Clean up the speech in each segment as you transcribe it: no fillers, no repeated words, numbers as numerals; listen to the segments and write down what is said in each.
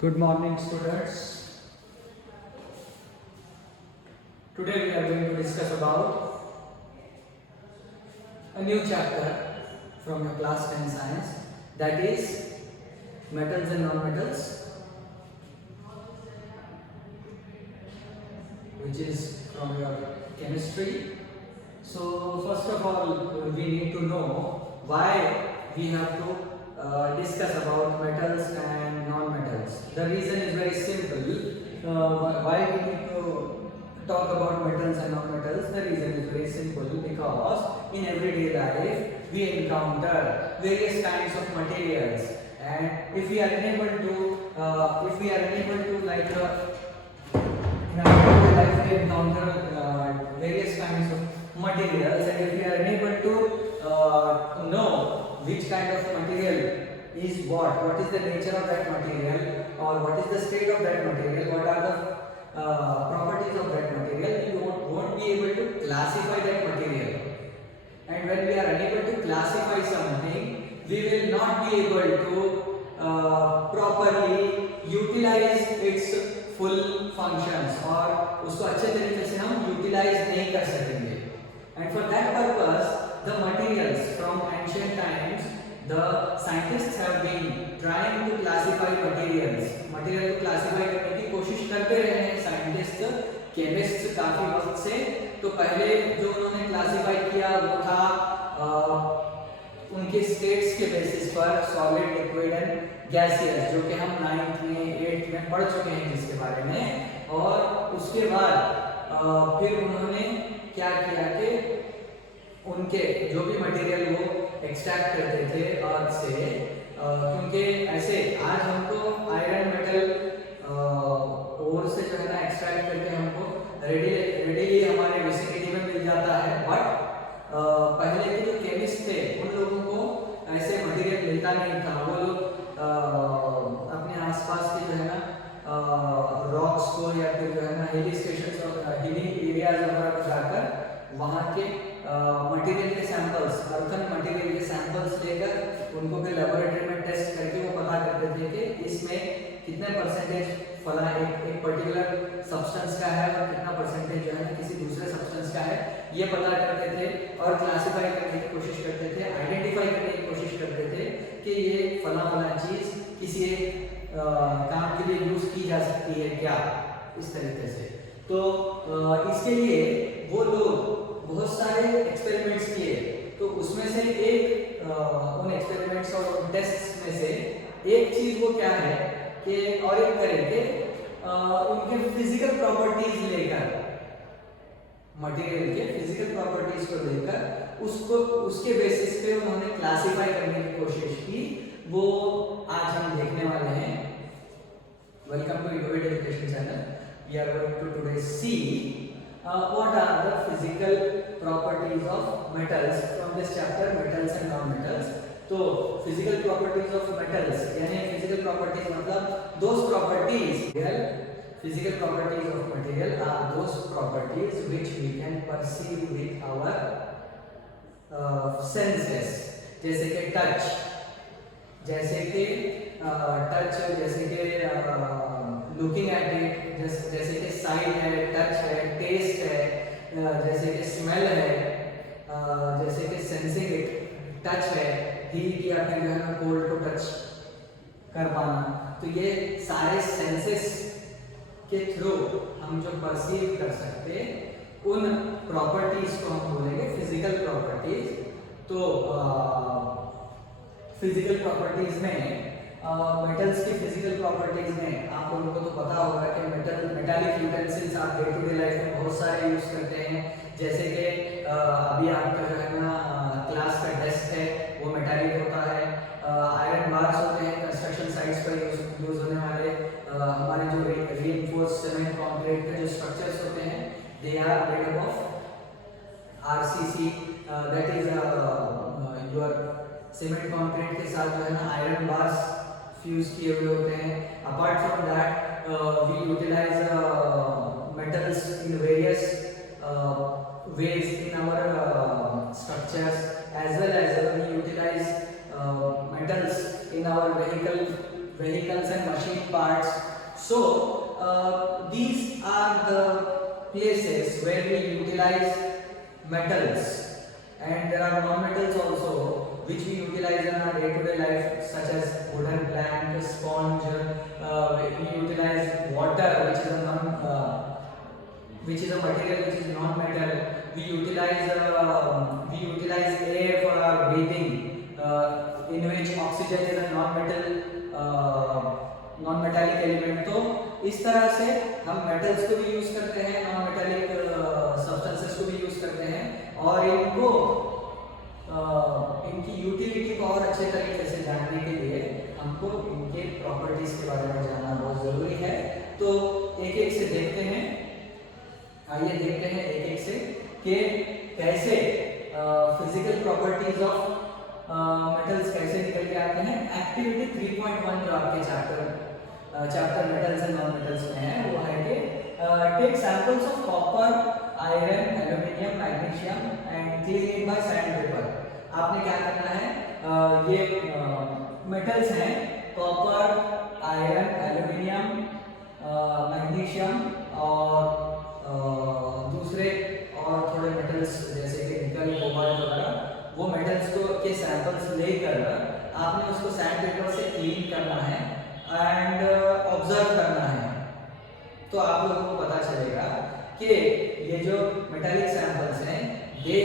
Good morning, students. Today we are going to discuss about a new chapter from your class 10 science, that is metals and non-metals, which is from your chemistry. So first of all, we need to know why we have to discuss about metals and non-metals. The reason is very simple. Why we need to talk about metals and non-metals? The reason is very simple, because in everyday life we encounter various kinds of materials, and if we are unable to like in our everyday life we encounter various kinds of materials, and if we are unable to know which kind of material is what is the nature of that material, or what is the state of that material, what are the properties of that material, you won't be able to classify that material. And when we are unable to classify something, we will not be able to properly utilize its full functions, और उसको अच्छे तरीके से हम utilize नहीं कर सकेंगे. And for that purpose, the materials from ancient times, the scientists have been trying to classify materials. Material को classify करने की कोशिश करते रहे हैं scientists, chemists काफी वक्त से. तो पहले जो उन्होंने classify किया वो था उनके states के basis पर solid, liquid and gaseous, जो कि हम 9th में 8th में पढ़ चुके हैं जिसके बारे में. और उसके बाद फिर उन्होंने क्या किया कि उनके जो भी मटेरियल वो एक्सट्रैक्ट करते थे अर्थ से, क्योंकि ऐसे आज हमको आयरन मेटल ओर से जो है ना एक्सट्रैक्ट करके हमको रेडीली हमारे विसिनिटी में मिल जाता है, बट पहले के जो केमिस्ट थे उन लोगों को ऐसे मटेरियल मिलता नहीं था. वो लोग अपने आसपास के जो है ना रॉक्स को या फिर जो है ना हिली स्टेशंस और हिली एरियाज वगैरह पर जाकर वहाँ के मटेरियल के सैंपल्स, अर्थन मटेरियल के सैंपल्स लेकर उनको फिर लेबोरेटरी में टेस्ट करके वो पता करते थे कि इसमें कितने परसेंटेज फला एक पर्टिकुलर सब्सटेंस का है और कितना परसेंटेज जो है ना किसी दूसरे सब्सटेंस का है, ये पता करते थे और क्लासिफाई करने की कोशिश करते थे, आइडेंटिफाई करने की कोशिश करते थे कि ये फला चीज किसी एक काम के लिए यूज की जा सकती है क्या, इस तरीके से. तो इसके लिए वो लोग बहुत सारे एक्सपेरिमेंट्स किए. तो उसमें से एक उन एक्सपेरिमेंट्स और टेस्ट्स में से एक चीज वो क्या है कि और एक तरह के उनके फिजिकल प्रॉपर्टीज लेकर, मटेरियल के फिजिकल प्रॉपर्टीज को लेकर उसको उसके बेसिस पे उन्होंने क्लासिफाई करने की कोशिश की. वो आज हम देखने वाले हैं. Welcome to innovate education channel. We are going to today see what are the physical properties of metals from this chapter, metals and non-metals. तो physical properties of metals यानी physical properties मतलब those properties, physical properties of material are those properties which we can perceive with our senses. जैसे कि touch, जैसे कि looking at it, जैसे कि site है, टच है, टेस्ट है, जैसे कि स्मेल है, जैसे कि सेंसिंग इट, टच है, हीट या फिर जो है ना कोल्ड को टच कर पाना. तो ये सारे सेंसेस के थ्रू हम जो परसीव कर सकते उन प्रॉपर्टीज को हम बोलेंगे फिजिकल प्रॉपर्टीज. तो फिजिकल प्रॉपर्टीज में मेटल्स की फिजिकल प्रॉपर्टीज में आप लोगों को तो पता होगा कि मेटालिक यूटेंसिल्स आप डे टू डे लाइफ में बहुत सारे यूज करते हैं. जैसे कि अभी आपका जो है ना क्लास का डेस्क है वो मेटालिक होता है. आयरन बार्स होते हैं कंस्ट्रक्शन साइट्स पर यूज होने वाले. हमारे जो रीइंफोर्स्ड सीमेंट कंक्रीट के जो स्ट्रक्चर्स होते हैं they are made up of RCC, that is your cement concrete के साथ जो है ना आयरन बार्स फ्यूज किए हुए होते हैं. Apart from that we utilise metals in various ways in our structures, as well as we utilize metals in our vehicle vehicles and machine parts. So these are the places where we utilize metals, and there are non-metals also which we utilize in our day-to-day life, such as wooden plank, sponge. We utilize water, which is a material which is non-metal. We utilize air for our breathing, in which oxygen is a non-metallic element. तो इस तरह से हम metals को भी use करते हैं, non-metallic substances को भी use करते हैं, और इनकी यूटिलिटी को और अच्छे तरीके से जानने के लिए हमको इनके प्रॉपर्टीज के बारे में जानना बहुत जरूरी है। तो एक एक से देखते हैं, आइए देखते हैं एक एक से कि कैसे फिजिकल प्रॉपर्टीज ऑफ मेटल्स कैसे निकल के आते हैं। एक्टिविटी 3.1 जो आपके chapter metals and non metals में है वो है कि take samples of copper, iron, aluminium, magnesium and clean it by sand paper. आपने क्या करना है, ये मेटल्स हैं कॉपर, आयरन, एल्यूमिनियम, मैग्नीशियम और दूसरे और थोड़े मेटल्स जैसे कि निकल, कोबाल्ट वगैरह, वो मेटल्स को के सैंपल्स लेकर आपने उसको सैंड पेपर से क्लीन करना है एंड ऑब्जर्व करना है। तो आप लोगों को पता चलेगा कि ये जो मेटालिक सैंपल्स हैं they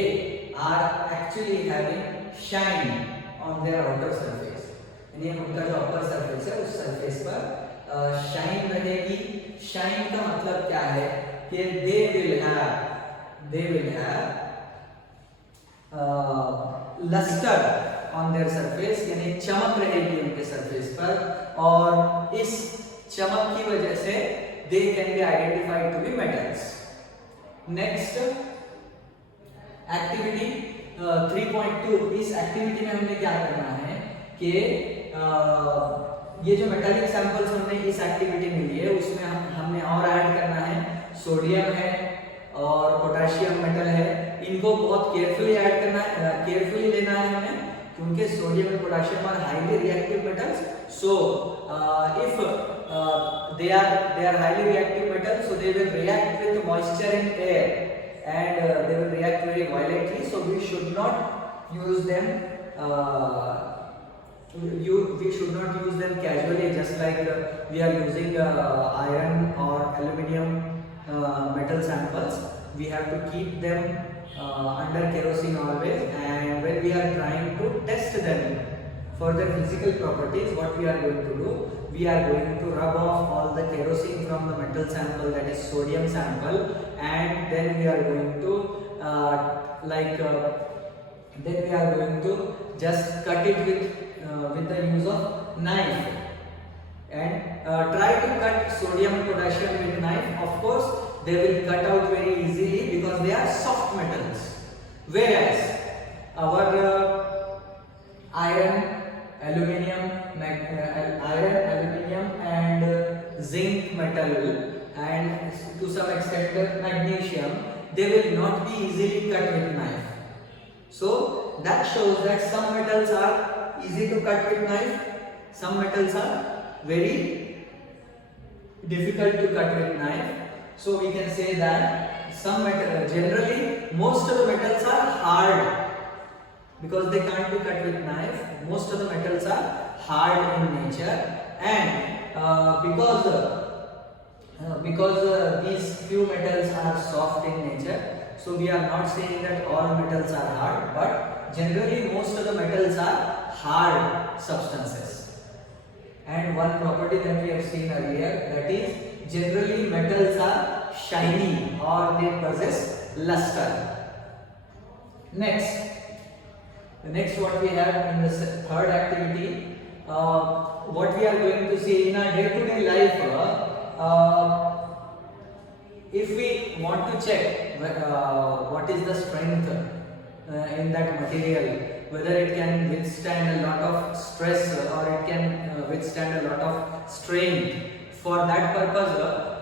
are actually having shine on their outer surface, यानी उनका जो अपर सरफेस है उस सरफेस पर शाइन रहेगी। शाइन का मतलब क्या है कि they will have lustre on their surface, यानी चमक रहेगी उनके सरफेस पर, और इस चमक की वजह से they can be identified to be metals. Next activity 3.2, इस एक्टिविटी में हमने क्या करना है कि ये जो मेटालिक सैंपल्स हमने इस एक्टिविटी में लिए उसमें हमने और ऐड करना है सोडियम है और पोटेशियम मेटल है। इनको बहुत केयरफुली ऐड करना है, केयरफुली लेना है हमें, क्योंकि sodium and potassium are highly reactive metals. So if they are highly reactive metals, so they will react with moisture in air and they will react very violently, so we should not use them casually, just like we are using iron or aluminum metal samples. We have to keep them under kerosene always, and when we are trying to test them for their physical properties, what we are going to do, we are going to rub off all the kerosene from the metal sample, that is sodium sample, and then we are going to just cut it with the use of knife, and try to cut sodium and potassium with knife. Of course they will cut out very easily because they are soft metals, whereas our iron, aluminum and zinc metal, and to some extent magnesium, they will not be easily cut with knife. So that shows that some metals are easy to cut with knife, some metals are very difficult to cut with knife. So we can say that some metals, generally most of the metals are hard because they can't be cut with knife. Most of the metals are hard in nature, and because these few metals are soft in nature, so we are not saying that all metals are hard, but generally most of the metals are hard substances. And one property that we have seen earlier, that is generally metals are shiny or they possess luster. Next what we have in the third activity, what we are going to see in our day-to-day life, if we want to check what is the strength in that material, whether it can withstand a lot of stress or it can withstand a lot of strain For that purpose,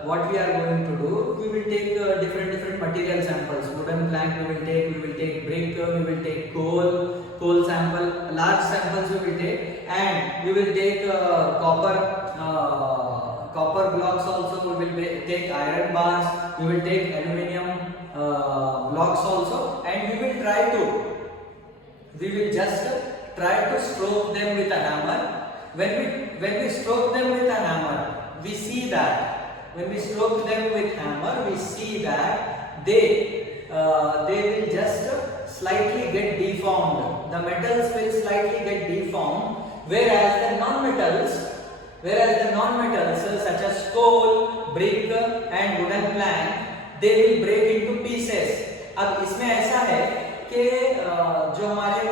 what we are going to do, we will take different material samples. Wooden plank we will take brick, we will take coal sample, large samples we will take, and we will take copper blocks also. We will take iron bars, we will take aluminium blocks also, and we will just try to stroke them with a hammer. When we stroke them with a hammer, we see that when we stroke them with hammer, we see that they will just slightly get deformed. The metals will slightly get deformed, whereas the non-metals such as coal, brick and wooden plank, they will break into pieces. अब इसमें ऐसा है कि जो हमारे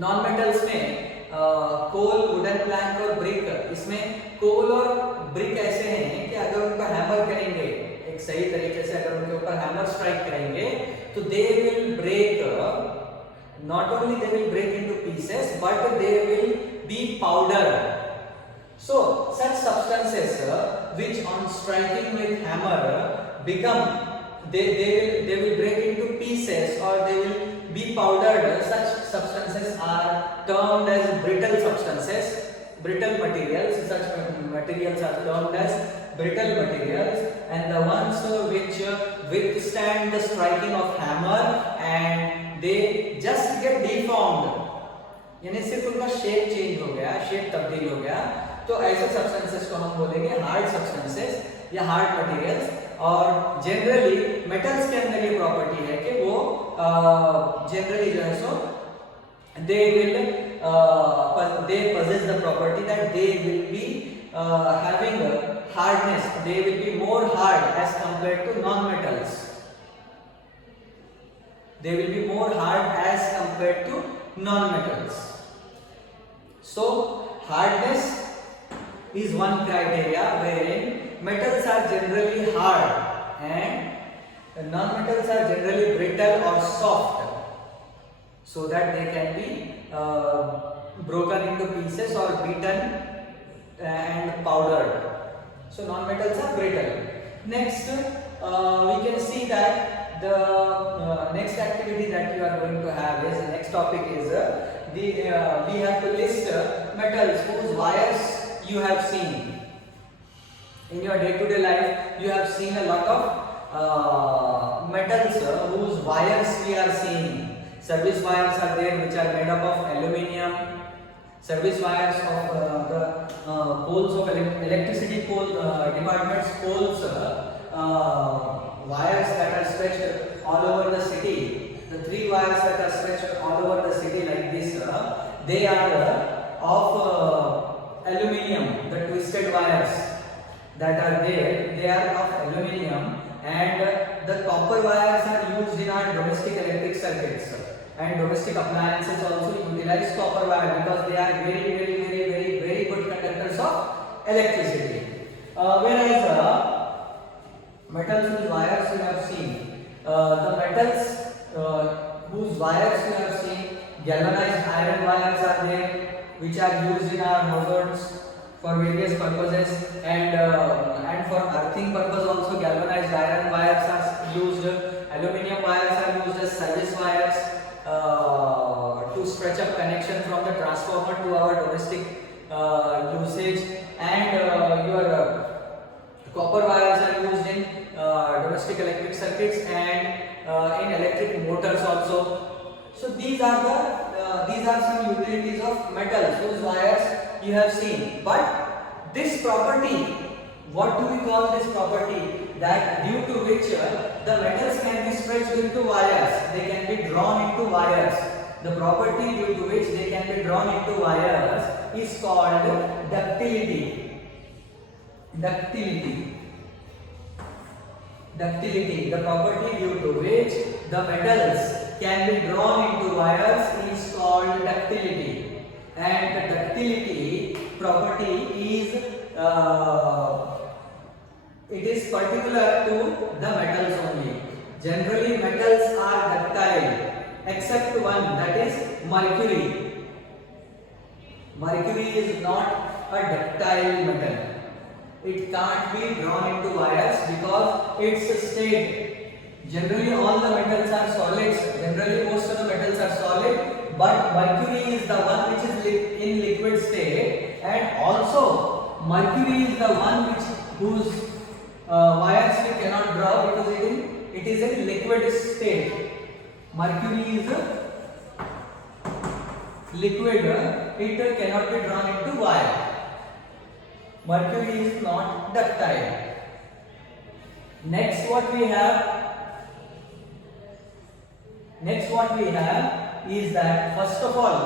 non metals में कोल, wooden plank और brick, इसमें कोल और ब्रिक ऐसे हैं कि अगर उनका हैमर करेंगे एक सही तरीके से, अगर उनके ऊपर हैमर स्ट्राइक करेंगे तो they will break, not only they will break into pieces but they will be powder. So such substances which on striking with hammer become, they will break into pieces or they will be powdered. Such substances are termed as brittle substances, brittle materials. Such materials are termed as brittle materials, and the ones which withstand the striking of hammer and they just get deformed, यानी सिर्फ उनका shape change हो गया, shape तब्दील हो गया, तो ऐसे सब्सटेंसेस को हम बोलेंगे हार्ड सब्सटेंसेस या हार्ड मटेरियल्स. और जनरली मेटल्स के अंदर ये प्रॉपर्टी है कि वो जनरली जो है सो they possess the property that they will be having hardness, they will be more hard as compared to non-metals. They will be more hard as compared to non-metals. So hardness is one criteria wherein metals are generally hard and non-metals are generally brittle or soft, so that they can be broken into pieces or beaten and powdered. So non-metals are brittle. Next, we can see that the next activity that you are going to have is, the next topic is we have to list metals whose wires you have seen. In your day-to-day life, you have seen a lot of metals whose wires we are seeing. Service wires are there which are made up of aluminium. Service wires of the poles of electricity pole departments, poles, wires that are stretched all over the city. The 3 wires that are stretched all over the city like this, they are of aluminium. The twisted wires that are there, they are of aluminium, and the copper wires are used in our domestic electric circuits, and domestic appliances also utilize copper wire because they are very good conductors of electricity. Whereas metals whose wires you have seen, the metals whose wires you have seen, galvanized iron wires are there which are used in our households for various purposes, and for earthing purpose also galvanized iron wires are used. Aluminium wires are used as service wires to stretch up connection from the transformer to our domestic usage, and your copper wires are used in domestic electric circuits and in electric motors also. So these are some utilities of metals whose wires you have seen. But this property, what do we call this property? That due to which the metals can be stretched into wires, they can be drawn into wires. The property due to which they can be drawn into wires is called ductility. Ductility. The property due to which the metals can be drawn into wires is called ductility. And the ductility property is it is particular to the metals only. Generally metals are ductile except one, that is mercury. Mercury is not a ductile metal. it can't be drawn into wires because its state, generally all the metals are solids, generally most of the metals are solid, but mercury is the one which is in liquid state, and also mercury is the one whose wires we cannot draw because it is in liquid state. Mercury is liquid, it cannot be drawn into wire. Mercury is not ductile. Next what we have is that first of all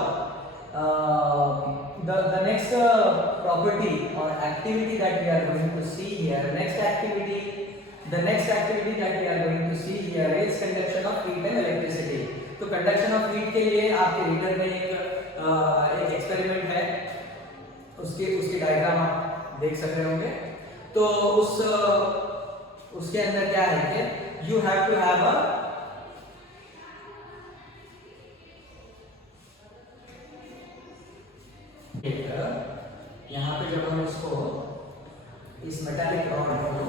the next property or activity that we are going to see here, the next activity that we are going to see here is conduction of heat and electricity. तो conduction of heat के लिए आपके reader में एक experiment है, उसकी diagram आप देख सक रहे होंगे। तो उसके अंदर क्या है कि you have to have a यहाँ पे जब हम इसको इस मेटालिक रॉड को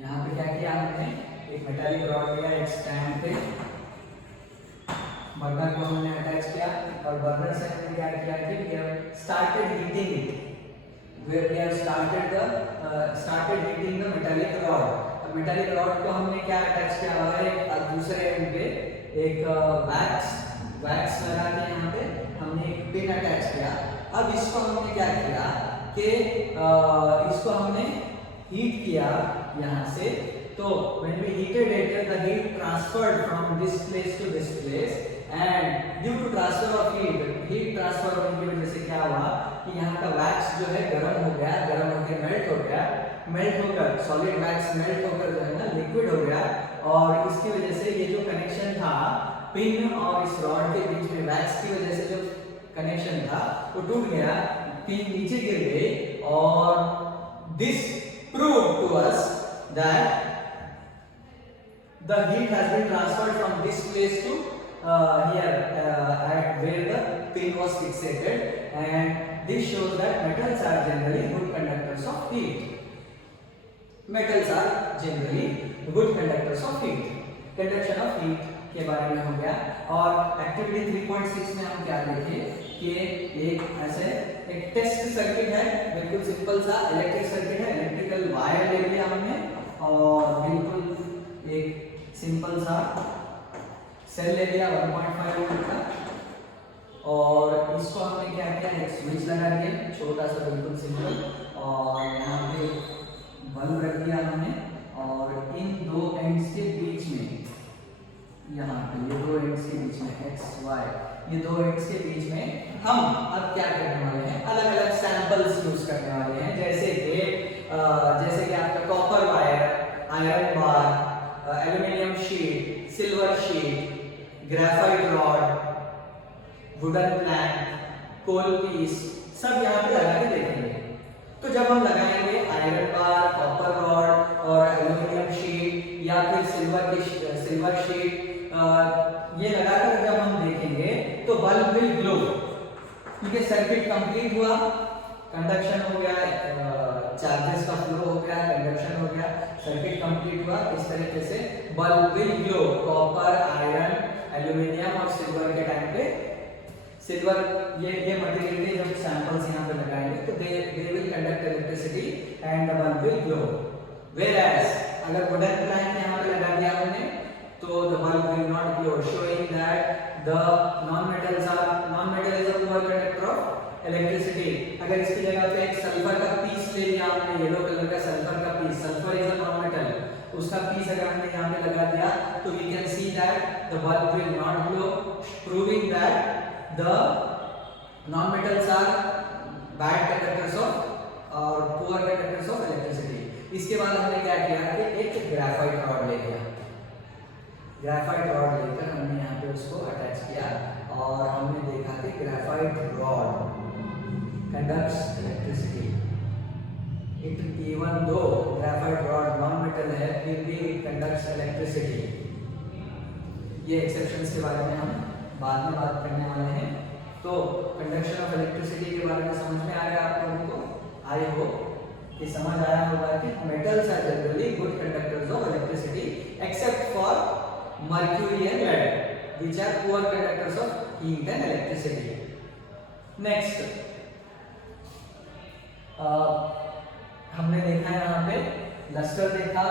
यहाँ पे क्या किया हमने, एक मेटालिक रॉड लिया, एक स्टैंड पे बर्नर को हमने अटैच किया और बर्नर से हमने क्या किया कि we have started heating it, where we have started heating the metallic rod। अब मेटालिक रॉड को हमने क्या अटैच किया हुआ है, एक दूसरे एंड पे एक वैक्स लगा के यहाँ पे हमने एक पिन अटैच किया। अब इसको हमने क्या किया कि इसको हमने हीट किया यहाँ से। तो when we heated it, the heat transferred from this place to this place, and due to transfer of heat transfer होने की वजह से क्या हुआ कि यहाँ का वैक्स जो है गर्म हो गया, गर्म होकर मेल्ट होकर सॉलिड वैक्स मेल्ट होकर जो है ना लिक्विड हो गया, और इसकी वजह से ये जो कनेक्शन था पिन और इस रॉड के बीच में, वैक्स की वजह से जो कनेक्शन था वो टूट गया, पिन नीचे गिर गई, और this proved to us that the heat has been transferred from this place to here at where the pin was fixated, and this shows that metals are generally good conductors of heat. Metals are generally good conductors of heat. Conduction of heat के बारे में हो गया। और activity 3.6 में हम क्या देखे कि एक ऐसे एक टेस्ट सर्किट है, बिल्कुल सिंपल सा इलेक्ट्रिक सर्किट है, इलेक्ट्रिकल वायर ले लिया हमने और बिल्कुल एक सिंपल सा सेल ले लिया 1.5 वोल्ट का, और इसको हमने क्या किया, एक स्विच लगा दिया छोटा सा बिल्कुल सिंपल, और यहाँ पे बल्ब रख दिया हमने, और इन दो एंड्स के बीच में, यहाँ पे ये दो एंड्स के बीच में x y, ये दो एंड्स के बीच में हम अब क्या करने वाले हैं, अलग अलग सैंपल्स यूज करने वाले हैं, जैसे कि आपका copper wire, iron bar, aluminium sheet, silver sheet, graphite rod, wooden plank, coal piece, सब यहाँ पे लगा के देखेंगे। तो जब हम लगाएंगे आयरन बार, कॉपर रॉड और एल्यूमिनियम शीट या फिर सिल्वर शीट, ये लगाकर जब हम देखेंगे तो बल्ब विल ग्लो, क्योंकि सर्किट कंप्लीट हुआ, कंडक्शन हो गया, चार्जेस का फ्लो हो गया, कंडक्शन हो गया, सर्किट कंप्लीट हुआ। इस तरीके से bulb will glow. Copper, iron, aluminium और सिल्वर के टाइम पे सिल्वर ये मटेरियल के जब सैंपल्स यहाँ पे लगाएंगे तो they will conduct electricity and the bulb will glow. Whereas अगर वुडन प्लैंक यहाँ पे लगा दिया हमने तो the bulb will not glow, showing that the non-metal is a poor conductor of electricity। अगर इसकी जगह पे एक सल्फर का पीस ले लिया हमने, येलो कलर का सल्फर का piece, sulphur is a non-metal, उसका पीस अगर हमने यहाँ पे लगा दिया तो we can see that the bulb will not glow, proving that the non-metals are bad conductors of or poor conductors of electricity। इसके बाद हमने क्या किया कि एक ग्रेफाइट रॉड ले लिया, ग्रेफाइट रॉड लेकर हमने यहाँ पे उसको अटैच किया और हमने देखा कि graphite rod conducts electricity. Even though graphite rod non metal है फिर भी इट कंडक्ट्स इलेक्ट्रिसिटी। ये एक्सेप्शंस के बारे में हम बाद में बात करने वाले हैं। तो कंडक्शन ऑफ इलेक्ट्रिसिटी के बारे में समझ में आ गया आप लोगों को? आई होप कि समझ आया होगा कि metals are generally good conductors of electricity except for mercury and lead which are poor conductors of heat and electricity. Next हमने देखा यहाँ पे लस्टर देखा,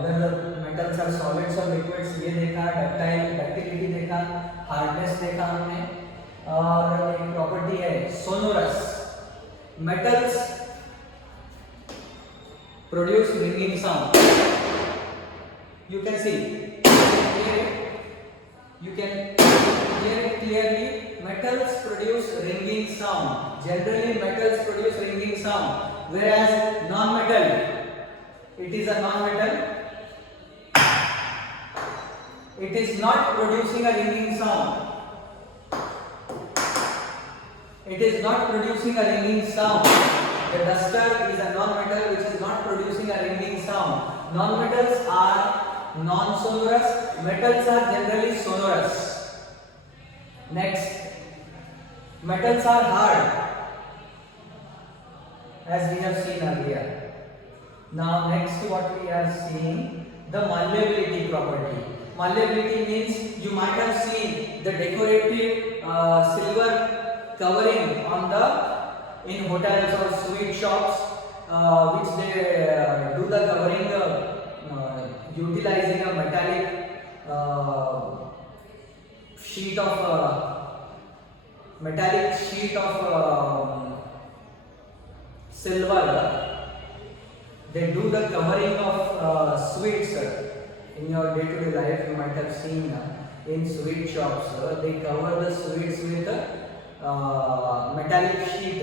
whether the metals are solids or liquids ये देखा, डक्टिलिटी देखा, हार्डनेस देखा हमने, और एक प्रॉपर्टी है sonorous. Metals produce ringing sound. You can see here, you can hear it clearly. Metals produce ringing sound. Generally metals produce ringing sound, whereas non-metal, it is a non-metal, it is not producing a ringing sound. It is not producing a ringing sound. The duster is a non-metal which is not producing a ringing sound. Non-metals are non-sonorous, metals are generally sonorous. Next, metals are hard, as we have seen earlier. Now next what we are seeing, the malleability property. Malleability means you might have seen the decorative silver covering on the in hotels or sweet shops, which they do the covering utilizing a metallic sheet of silver. They do the covering of sweets in your day-to-day life. You might have seen in sweet shops they cover the sweets with a metallic sheet,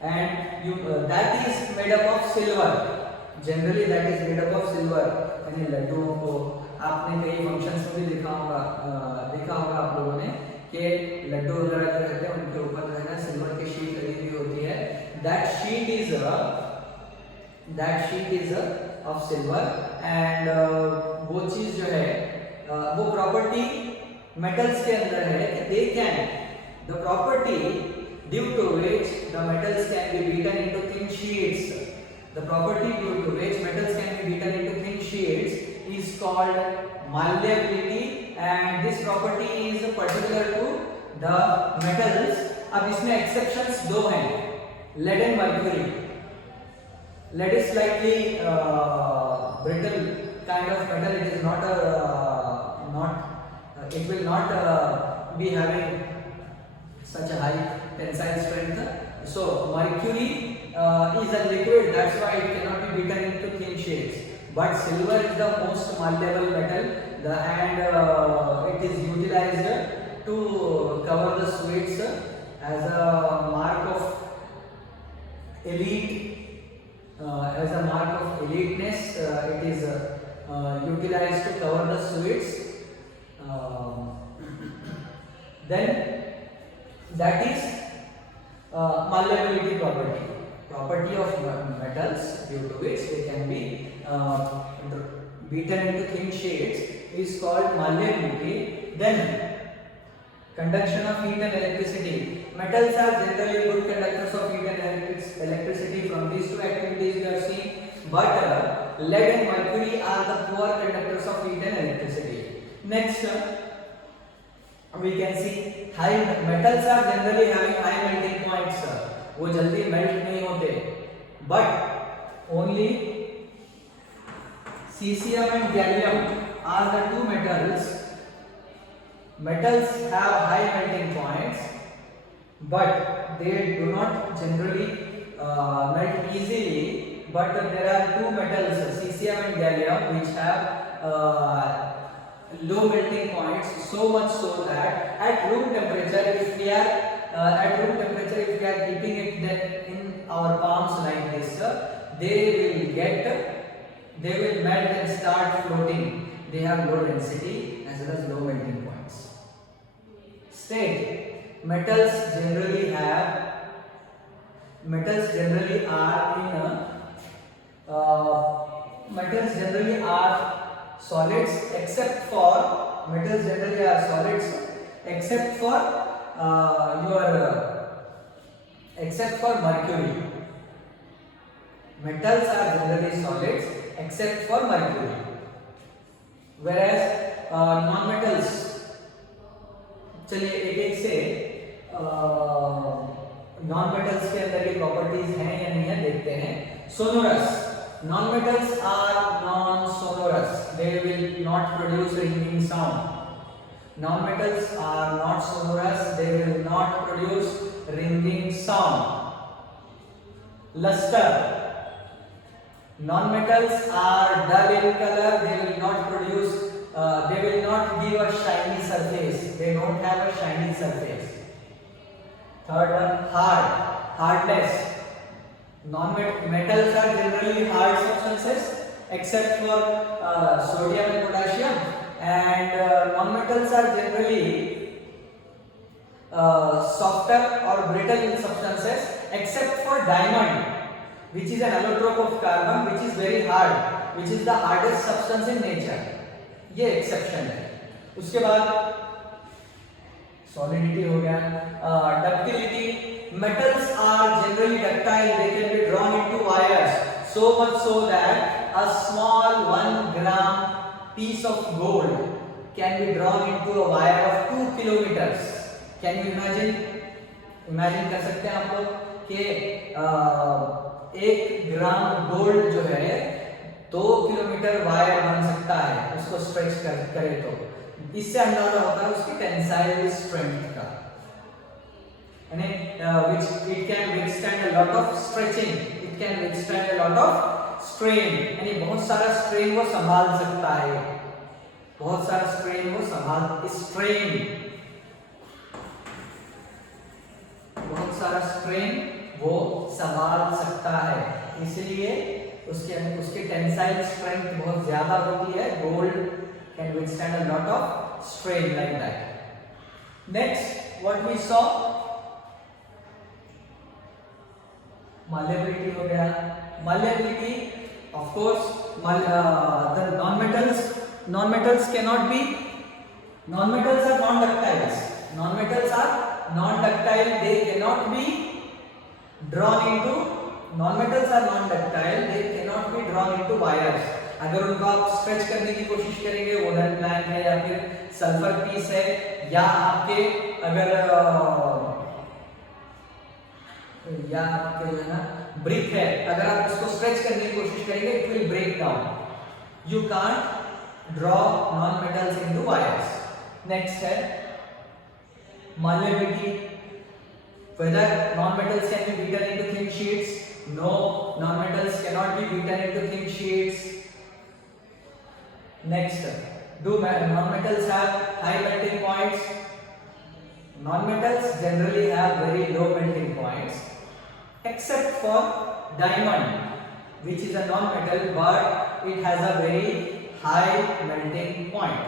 and that is made up of silver. Generally that is made up of silver. यानी लड्डुओं को आपने कई functions में भी देखा होगा आप लोगों ने कि लड्डू वगैरह जो रहते हैं उनके ऊपर जो है ना सिल्वर की शीट लगी हुई होती है. That sheet is of silver, and वो चीज जो है वो प्रॉपर्टी मेटल्स के अंदर है कि they can, the property due to which the metals can be beaten into thin sheets, the property due to which metals can be beaten into thin sheets is called malleability, and this property is particular to the metals. अब इसमें exceptions दो हैं, lead and mercury. Lead is slightly brittle kind of metal. It is not it will not be having such a high tensile strength. So mercury is a liquid, that's why it cannot be beaten into thin sheets. But silver is the most malleable metal, and it is utilized to cover the sweets as a mark of eliteness. It is utilized to cover the sweets. Then that is malleability property of metals due to which they can be beaten into thin sheets is called malleability. Then conduction of heat and electricity. Metals are generally good conductors of heat and electricity. From these two activities we have seen, but lead and mercury are the poor conductors of heat and electricity. Next we can see high metals are generally having high melting points. वो जल्दी melt नहीं होते, but only cesium and gallium are the two metals. Metals have high melting points, but they do not generally melt easily. But there are two metals, cesium and gallium, which have low melting points, so much so that at room temperature, if we are keeping it in our palms like this, they will melt and start floating. They have low density as well as low melting points. State metals generally are solids except except for except for mercury. Metals are generally solids except for mercury. Whereas non-metals, चलिए एक एक से non-metals के अंदर ये properties हैं या नहीं है देखते हैं. Sonorous. Non-metals are non-sonorous. They will not produce ringing sound. Non-metals are not sonorous. They will not produce ringing sound. Luster. Non-metals are dull in color. They will not produce. They will not give a shiny surface. They don't have a shiny surface. Third one, hard. Hardness. Non-metals are generally hard substances except for sodium and potassium, and non-metals are generally softer or brittle substances except for diamond, which is an allotrope of carbon, which is very hard, which is the hardest substance in nature. ये exception है. उसके बाद solidity हो गया. Ductility. Metals are generally ductile. They can be drawn into wires, so much so that a small 1 gram piece of gold can be drawn into a wire of 2 kilometers. Can you imagine? Imagine कर सकते हैं आप लोग कि 1 gram gold जो है 2 kilometre wire बन सकता है उसको स्ट्रेच करे तो. इससे अंदाजा होता है उसकी टेंसाइल स्ट्रेंथ का, which it can withstand a lot of stretching, it can withstand a lot of strain, यानी बहुत सारा strain वो संभाल सकता है, बहुत सारा strain वो संभाल बहुत सारा strain वो संभाल सकता है, इसलिए उसके टेंसाइल स्ट्रेंथ बहुत ज्यादा होती है. Gold can withstand a lot of strain like that. Next, what we saw, malleability हो गया. Malleability, of course, the non-metals cannot be. Non-metals are non-ductiles. Non-metals are non-ductile. They cannot be drawn into. Non-metals are non-ductile. They cannot be drawn into wires. अगर उनको आप stretch करने की कोशिश करेंगे, wooden plank है या फिर सल्फर पीस है या आपके जो है ना ब्रिक है, अगर आप उसको स्ट्रेच करने की कोशिश करेंगे it will break down. You can't draw non metals into wires. Next है malleability. Whether non-metals can be beaten into thin sheets? No, non-metals cannot be beaten into thin sheets. Next, do non-metals have high melting points? Non-metals generally have very low melting points, except for diamond, which is a non-metal but it has a very high melting point.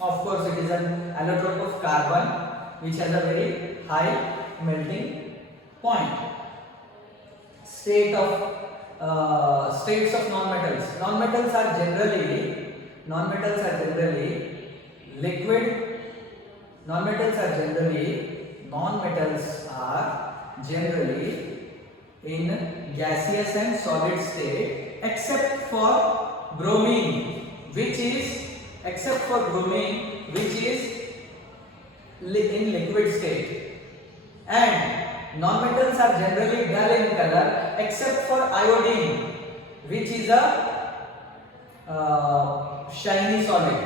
Of course, it is an allotrope of carbon, which has a very high melting point. States of non-metals. Non-metals are generally liquid. Non-metals are generally in gaseous and solid state, except for bromine, which is in liquid state. And non-metals are generally dull in color, except for iodine, which is a shiny solid.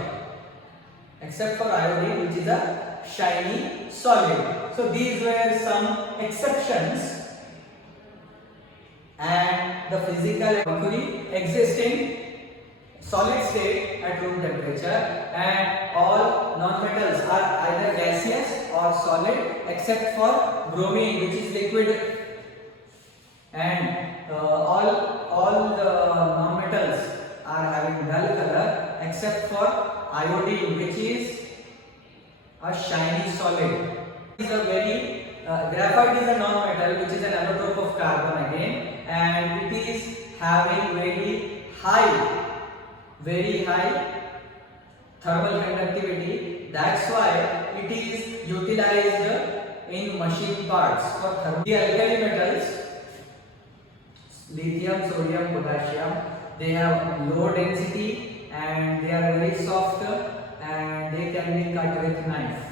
Except for iodine, which is a shiny solid. So these were some exceptions. And the physical mercury exists in solid state at room temperature, and all non-metals are either gaseous or solid except for bromine, which is liquid, and all the non-metals are having dull color except for iodine, which is a shiny solid. Is a very graphite is a non-metal which is an allotrope of carbon again, and it is having very high thermal conductivity That's why it is utilized in machine parts for thermal. The alkali metals, lithium, sodium, potassium, they have low density and they are very soft and they can be cut with knife.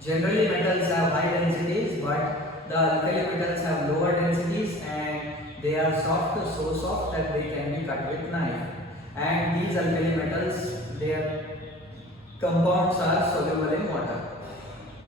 Generally metals have high densities, but the alkali metals have lower densities and they are soft, so soft that they can be cut with knife. And these alkali metals, their compounds are soluble in water.